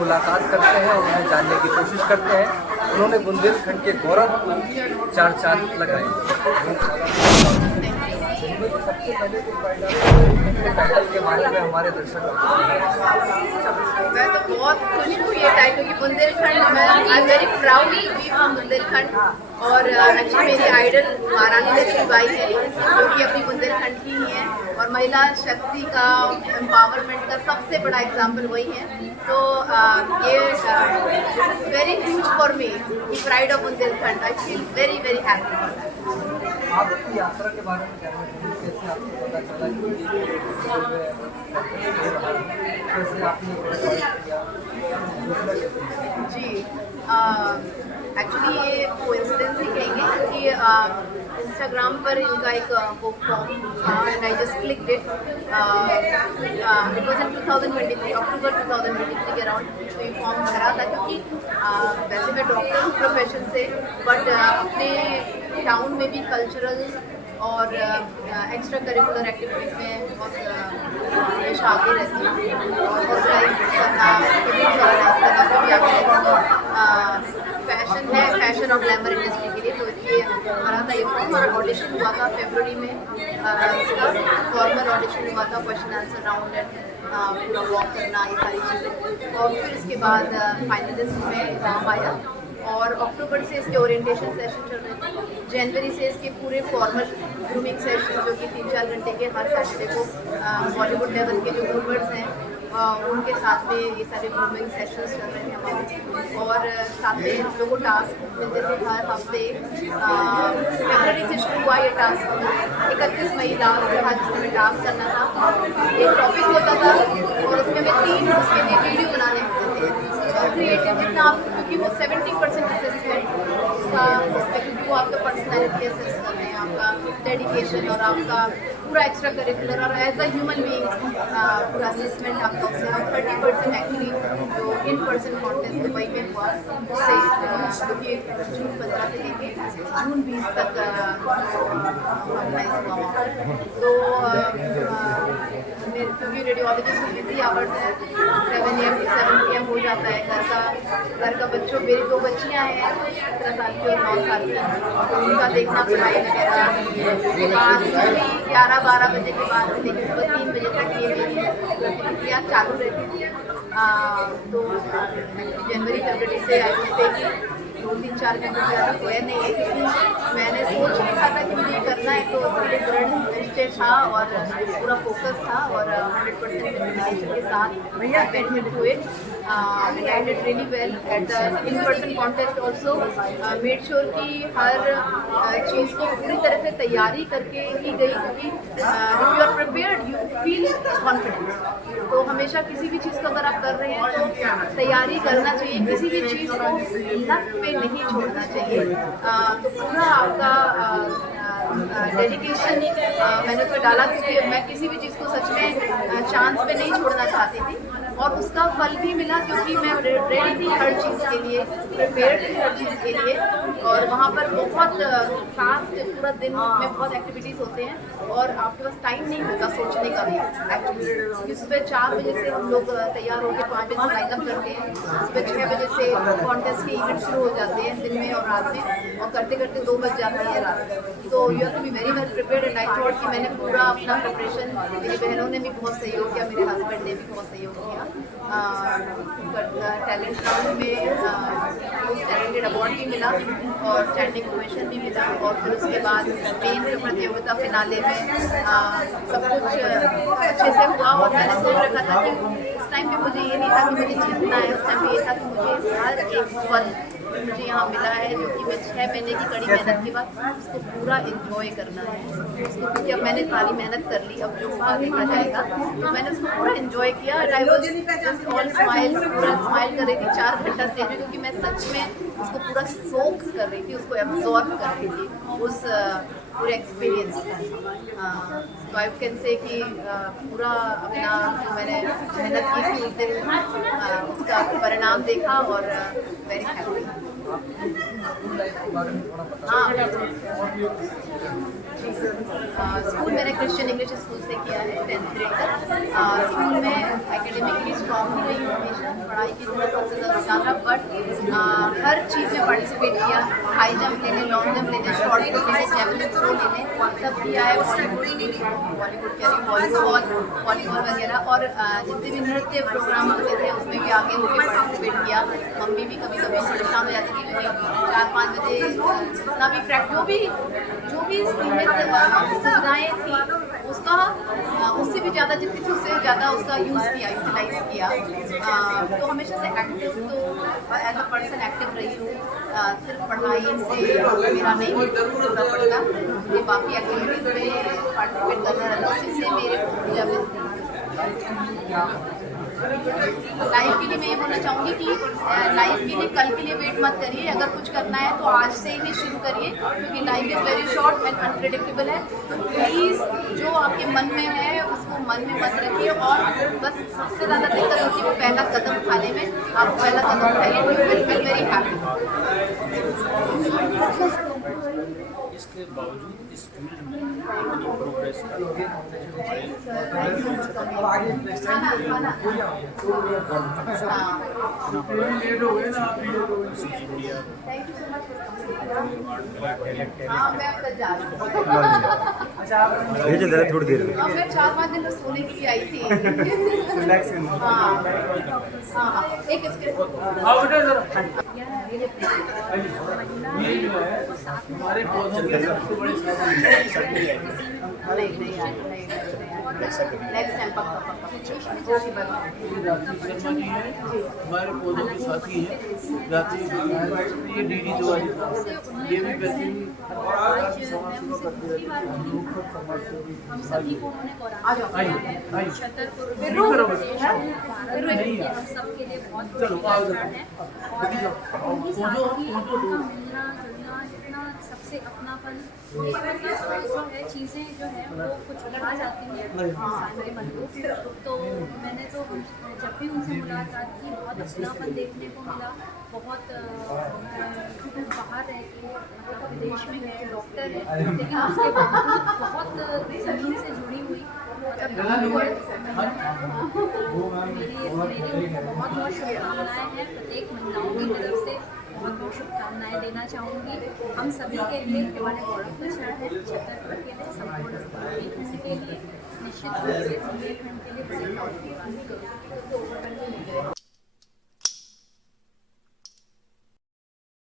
मुलाकात करते हैं और उन्हें जानने की कोशिश करते हैं। उन्होंने बुंदेलखंड के गौरव को चार चांद लगाए। सबसे पहले तो टाइटल के बारे में हमारे दर्शक मैं तो बहुत खुश हूँ ये टाइटल की बुंदेलखंड में। I am very proud to be from Bundelkhand. और एक्चुअली मेरी आइडल महारानी लक्ष्मीबाई है जो कि अपनी बुंदेलखंड की ही है और महिला शक्ति का एम्पावरमेंट का सबसे बड़ा एग्जाम्पल वही है। तो ये this is very huge for me की pride of Bundelkhand. I feel very very happy for that. आपकी यात्रा के बारे में क्या कैसे आपको पता चला कैसे आपने जी एक्चुअली ये कोइंसिडेंस ही कहेंगे कि इंस्टाग्राम पर इनका एक बुक फॉर्म था and I just clicked it. It was in 2023 अक्टूबर 2023 के अराउंड तो ये फॉर्म भरा था क्योंकि वैसे मैं डॉक्टर हूँ प्रोफेशन से बट अपने टाउन में भी कल्चरल और एक्स्ट्रा करिकुलर एक्टिविटीज़ में बहुत हमेशा आगे रहती हूँ। ऑर्गेनाइज करना ऑर्गेनाइज करना को भी आगे रहती हूँ। फैशन है, फैशन और ग्लैमर इंडस्ट्री के लिए, तो इसलिए हमारा था ये फॉर्म और ऑडिशन हुआ था फरवरी में। इसका फॉर्मल ऑडिशन हुआ था, क्वेश्चन आंसर राउंड एंड पूरा वॉक करना, ये सारी चीज़ें। और फिर इसके बाद फाइनलिस्ट में नाम आया और अक्टूबर से इसके ओरिएंटेशन सेशन चल रहे थे। जनवरी से इसके पूरे फॉर्मल ग्रूमिंग सेशन जो कि 3-4 घंटे के हर सैटरडे को बॉलीवुड लेवल के जो ग्रूमर्स हैं उनके साथ में ये सारे ग्रूमिंग सेशंस चल रहे थे हमारे। और साथ में हम लोग को टास्क मिलते थे हर हफ्ते। फरवरी से शुरू हुआ ये टास्क, 31 मई लास्ट था जिसमें टास्क करना था। एक टॉपिक होता था और उसमें हमें 3 उसके लिए वीडियो बनाने होते थे क्रिएटिव जितना आप, क्योंकि वो 70% असेसमेंट उसका क्योंकि वो आपका पर्सनैलिटी असेस कर रहे हैं, आपका डेडिकेशन और आपका पूरा एक्स्ट्रा करिकुलर और एज अ ह्यूमन बीइंग पूरा असेसमेंट आपका उससे। और 30% एक्चुअली जो इन पर्सन कॉन्टेस्ट दुबई में हुआ उससे, क्योंकि जून 15 से लेके जून 20 तक ऑर्गेनाइज हुआ वहाँ पर। तो क्योंकि रेडियोलॉजिस्ट की बिजी आवर्स है, 7 AM to 7 PM हो जाता है। घर का बच्चों, मेरी 2 बच्चियाँ हैं 17 साल की और 9 साल की, तो उनका देखना पढ़ाई वगैरह। उसके बाद 11-12 बजे के बाद से लेकर सुबह 3 बजे तक ये मेरी गतिविधियाँ चालू रहती थी। तो जनवरी फरवरी से आई वुड से कि 2-3-4 घंटे ज़्यादा सोया नहीं है, क्योंकि मैंने सोच रखा था कि मुझे करना है, तो उसके लिए दृढ़ निश्चय था और पूरा फोकस था और 100% डेडिकेशन के साथ went to it and I did really well at the in-person contest also. Made sure कि हर चीज़ की पूरी तरह से तैयारी करके ही गई, क्योंकि if you are prepared you feel confident। तो हमेशा किसी भी चीज़ को अगर आप कर रहे हैं तो तैयारी करना चाहिए, किसी भी चीज़ को लक पे नहीं छोड़ना चाहिए। तो पूरा आपका डेडिकेशन मैंने उसमें डाला, क्योंकि मैं किसी भी चीज़ को सच में चांस पे नहीं छोड़ना चाहती थी और उसका फल भी मिला, क्योंकि मैं रेडी थी हर चीज़ के लिए, प्रिपेयर्ड थी हर चीज़ के लिए। और वहाँ पर बहुत फास्ट पूरा दिन में बहुत एक्टिविटीज़ होते हैं और आपके पास टाइम नहीं होता सोचने का भी एक्चुअली, क्योंकि सुबह 4 बजे से हम लोग तैयार होकर 5 बजे लाइनअप करते हैं। सुबह 6 बजे से कॉन्टेस्ट के इवेंट शुरू हो जाते हैं दिन में और रात में, और करते करते 2 बज जाती है रात। तो you have to be very well prepared and I thought कि मैंने पूरा अपना प्रिपरेशन, मेरी बहनों ने भी बहुत सहयोग किया, मेरे हस्बैंड ने भी बहुत सहयोग किया। टैलेंट राउंड में मोस्ट टैलेंटेड अवार्ड भी मिला और स्टैंडिंग ओवेशन भी मिला। और फिर उसके बाद मेन जो प्रतियोगिता फिनाले में सब कुछ अच्छे से हुआ और मैंने सोच रखा था कि उस टाइम पे मुझे ये नहीं था कि मुझे जीतना है, उस टाइम पे ये था कि मुझे हर एक पल मुझे यहाँ मिला है, जो कि मैं 6 महीने की कड़ी मेहनत के बाद उसको पूरा एंजॉय करना है उसको, क्योंकि अब मैंने सारी मेहनत कर ली, अब जो हुआ देखा जाएगा। तो मैंने उसको पूरा एंजॉय किया। I was just all smiles, पूरा स्माइल कर रही थी 4 घंटा स्टेज में, क्योंकि मैं सच में उसको पूरा सोक कर रही थी, उसको एब्जॉर्ब कर रही थी उस पूरे एक्सपीरियंस। तो आई कैन से कि पूरा अपना जो मैंने मेहनत की थी उस दिन उसका परिणाम देखा और वेरी हैप्पी। हाँ, स्कूल मैंने क्रिश्चियन इंग्लिश स्कूल से किया है 10th ग्रेड तक। स्कूल में एकेडमिकली स्ट्रॉन्ग ही रही हूँ हमेशा, पढ़ाई की सबसे ज़्यादा, बट हर चीज़ में पार्टिसिपेट किया। हाई जंप लेने, लॉन्ग जंप लेने, शॉर्ट पुट लेने, जेवलिन थ्रो लेने, सब किया है। वॉलीबॉल वगैरह, और जितने भी नृत्य प्रोग्राम होते थे उसमें भी आगे होकर पार्टिसिपेट किया। मम्मी भी कभी कभी परेशान हो जाती थी क्योंकि 4-5 बजे जितना भी जो भी सीमित सुविधाएँ थी उसका उससे भी ज़्यादा जितनी थी उससे ज़्यादा उसका यूटिलाइज किया। तो हमेशा से एक्टिव, तो एज अ पर्सन एक्टिव रही हूँ। सिर्फ पढ़ाई से मेरा नहीं पूरा पड़ता, मुझे बाकी एक्टिविटीज़ में पार्टिसिपेट करना रहता है, जिससे मेरे को ऊर्जा मिलती है। लाइफ के लिए मैं ये बोलना चाहूँगी कि लाइफ के लिए कल के लिए वेट मत करिए। अगर कुछ करना है तो आज से ही शुरू करिए, क्योंकि life is very short and unpredictable है। तो प्लीज़ जो आपके मन में है उसको मन में मत रखिए, और बस सबसे ज़्यादा दिक्कत होती है वो पहला कदम उठाने में। आप पहला कदम उठाइए, you will feel very happy. इसके बावजूद इस फील्ड में इतनी प्रोग्रेस भेज दे थोड़ी देर में। मैं 4-5 दिन तो सोने के लिए आई थी। हाँ, एक इसके ये जो है हमारे पौधों के सबसे बड़े शर्मा जी हैं, हमारे पौधों के साथी हैं, रात्रि ये डीडी तिवारी था, ये भी वैसे ही हम सभी को उन्होंने कौरान छतरपुर हम सबके लिए बहुत है। और उनके साथ ही उनका मिलना जुलना, इतना सबसे अपनापन, जो है चीज़ें जो है वो कुछ आ जाती हैं हमारे मन को। तो मैंने तो जब भी उनसे मुलाकात की बहुत अपनापन देखने को मिला। बहुत बाहर रह के मतलब विदेश में गए, डॉक्टर है, लेकिन उसके बावजूद बहुत ज़मीन से जुड़ी हुई मेरी बहुत बहुत शुभकामनाएँ हैं। प्रत्येक महिलाओं की तरफ से बहुत बहुत शुभकामनाएँ देना चाहूँगी। हम सभी के लिए हमारे गौरव का क्षण है, छतरपुर के लिए, संपूर्ण के लिए, निश्चित रूप से बुंदेलखंड के लिए